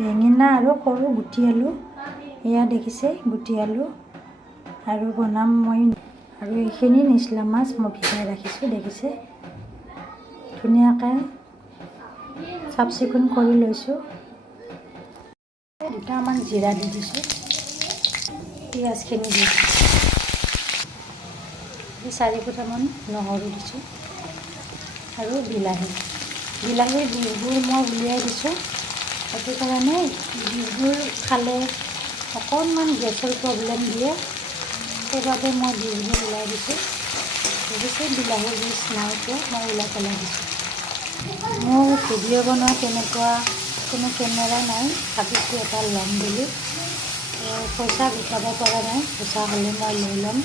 বেঙেনা আৰু সৰু গুটি আলু, এয়া দেখিছে গুটি আলু আৰু বনাম মই। আৰু এইখিনি নিচলা মাছ মই ভিজাই ৰাখিছোঁ, দেখিছে ধুনীয়াকৈ চাফ চিকুণ কৰি লৈছোঁ। দুটামান জিৰা দি দিছোঁ, পিঁয়াজখিনি দি দিছোঁ, 4 ফুটামান নহৰু দিছোঁ আৰু বিলাহীৰ বীজবোৰ মই উলিয়াই দিছোঁ। সেইটো কাৰণে বীজবোৰ খালে অকণমান গেছৰ প্ৰব্লেম দিয়ে, সেইবাবে মই বীজবোৰ ওলাই দিছোঁ। দেখিছে বিলাহীৰ বীজ নাই পোৱা, মই ওলাই পেলাই দিছোঁ। মোৰ ভিডিঅ' বনোৱা তেনেকুৱা কোনো কেমেৰা নাই, ভাবিছোঁ এটা ল'ম বুলি। পইচা গোটাব পৰা নাই, পইচা হ'লে মই লৈ ল'ম।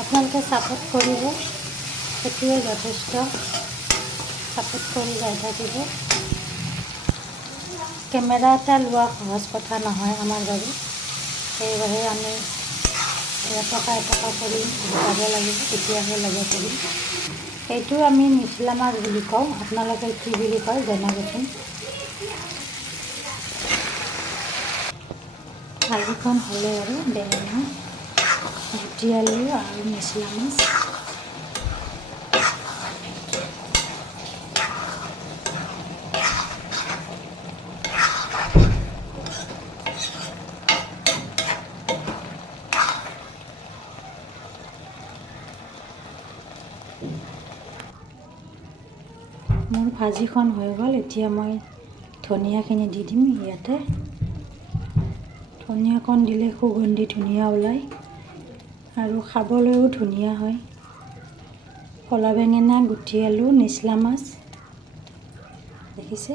আপোনালোকে ছাপোৰ্ট কৰিব, সেইটোৱে যথেষ্ট। ছাপোৰ্ট কৰি যাই থাকিব। কেমেৰা এটা লোৱা সহজ কথা নহয় আমাৰ বাবে, সেইবাবে আমি এটকা কৰি গোটাব লাগিব, তেতিয়াহে ল'ব পাৰিম। এইটো আমি নিচলা মাছ বুলি কওঁ, আপোনালোকে কি বুলি কয় জনাবচোন। ভাজিখন হ'লে আৰু বেঙেনা, গুটি আলু আৰু নিচলা মাছ। মোৰ ভাজিখন হৈ গ'ল, এতিয়া মই ধনিয়াখিনি দি দিম ইয়াতে। ধনিয়াকণ দিলে সুগন্ধি ধুনীয়া ওলায় আৰু খাবলৈও ধুনীয়া হয়। কলা বেঙেনা, গুটি আলু, নিচলা মাছ, দেখিছে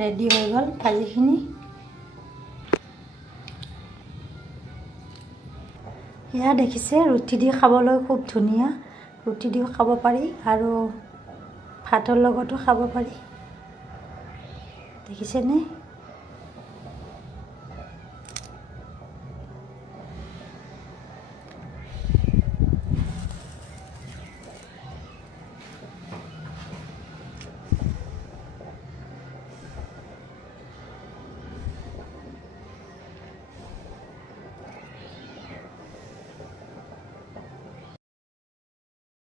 ৰেডি হৈ গ'ল ভাজিখিনি। এয়া দেখিছে ৰুটি দি খাবলৈ খুব ধুনীয়া, ৰুটি দিও খাব পাৰি আৰু ভাতৰ লগতো খাব পাৰি, দেখিছেনে।